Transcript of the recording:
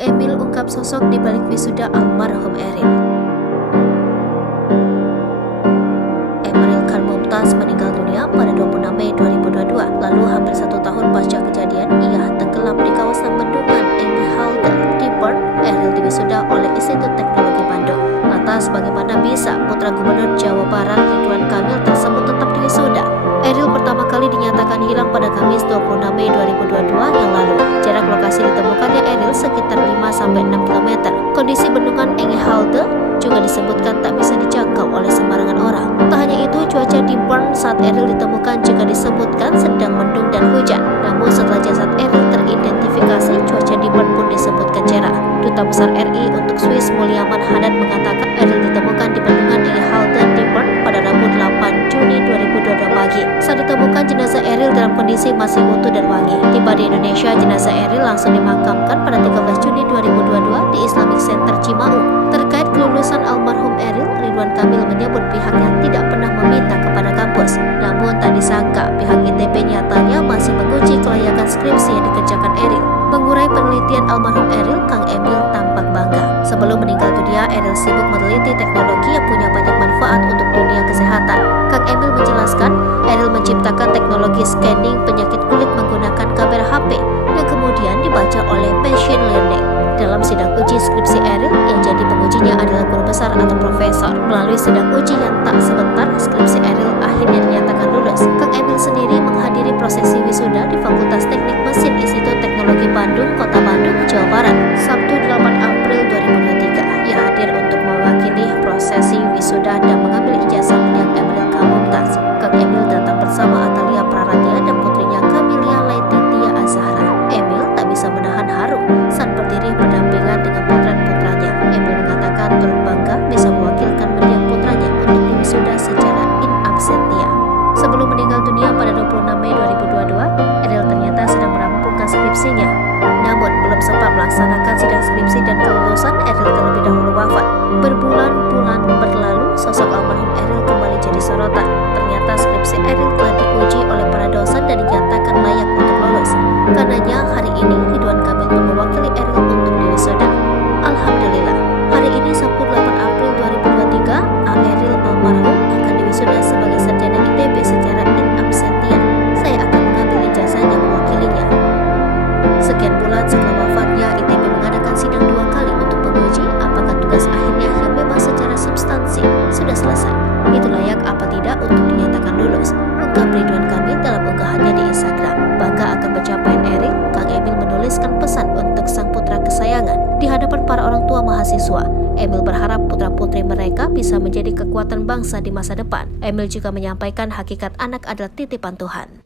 Emil ungkap sosok di balik wisuda almarhum Eril. Emeril Khan Mumtaz meninggal dunia pada 26 Mei 2022. Lalu hampir 1 tahun pasca kejadian, ia tenggelam di kawasan bendungan Enghalde di Bern. Eril diwisuda oleh Institut Teknologi Bandung. Lantas bagaimana bisa putra Gubernur Jawa Barat Ridwan Kamil tersebut tetap diwisuda? Eril pertama kali dinyatakan hilang pada Kamis 26 Mei 2022 yang lalu. Jarak lokasi ditemukannya Eril sekitar 5-6 km. Kondisi bendungan Enghalde juga disebutkan tak bisa dijangkau oleh sembarangan orang. Tak hanya itu, cuaca di Bern saat Eril ditemukan juga disebutkan sedang mendung dan hujan. Namun setelah jasad Eril teridentifikasi, cuaca di Bern pun disebutkan cerah. Duta Besar RI untuk Swiss Mulyaman Haddad mengatakan Eril ditemukan di bendungan Enghalde di Bern pada Rabu 8 Juni 2022 pagi. Saat ditemukan, jenazah Eril dalam kondisi masih utuh dan wangi. Tiba di Indonesia, jenazah Eril langsung dimakamkan pada 13 Juni 2022 di Islamic Center Cimaung. Terkait kelulusan almarhum Eril, Ridwan Kamil menyebut pihaknya tidak pernah meminta kepada kampus. Namun tak disangka pihak ITB nyatanya masih menguji kelayakan skripsi yang dikerjakan Eril. Mengurai penelitian almarhum Eril, Kang Emil tampak bangga. Sebelum meninggal dunia, Eril sibuk meneliti teknologi yang punya banyak manfaat untuk dunia kesehatan. Kang Emil menjelaskan, Eril menciptakan teknologi scanning penyakit kulit menggunakan kamera HP yang kemudian dibaca oleh machine learning. Dalam sidang uji skripsi Eril, yang jadi pengujinya adalah guru besar atau profesor. Melalui sidang uji yang tak sebentar, skripsi Eril akhirnya dinyatakan lulus. Kang Emil sendiri menghadiri prosesi wisuda di Fakultas Teknik Mesin Institut Teknologi Bandung, Kota Bandung, Jawa Barat, Sabtu 8 April 2023. Ia hadir untuk mewakili prosesi wisuda dan mengambil ijazah mendiang Emeril Khan Mumtaz. Kang Emil datang bersama Atalia Praratya dan putrinya Camelia Laetitia Azahra. Emil tak bisa menahan haru saat berdiri berdampingan dengan putra-putranya. Emil mengatakan turut bangga bisa mewakilkan mendiang putranya untuk diwisuda secara in absentia. Sebelum meninggal dunia pada 26 Mei 2022, Eril ternyata sedang merampungkan skripsinya. Namun belum sempat melaksanakan sidang skripsi dan kelulusan, Eril terlebih dahulu wafat. Berbulan-bulan berlalu, sosok almarhum Eril kembali jadi sorotan. Ternyata skripsi Eril telah diuji oleh para dosen dan dinyatakan layak untuk lulus. Karenanya hari ini Ridwan Kamil pun mewakili Eril untuk diwisuda. Alhamdulillah, hari ini Sabtu 8 April 2023, Eril almarhum akan diwisuda sebagai sarjana ITB secara in absentia. Saya akan mengambil ijazahnya mewakilinya. Sekian bulan setelah wafatnya, ITB mengadakan sidang 2 kali untuk menguji apakah tugas akhirnya yang bebas secara substansi sudah selesai. Itu layak apa tidak untuk dinyatakan lulus, ungkap Ridwan Kamil dalam unggahannya di Instagram. Bangga akan pencapaian Eril, Kang Emil menuliskan pesan untuk sang putra kesayangan di hadapan para orang tua mahasiswa. Emil berharap putra-putri mereka bisa menjadi kekuatan bangsa di masa depan. Emil juga menyampaikan hakikat anak adalah titipan Tuhan.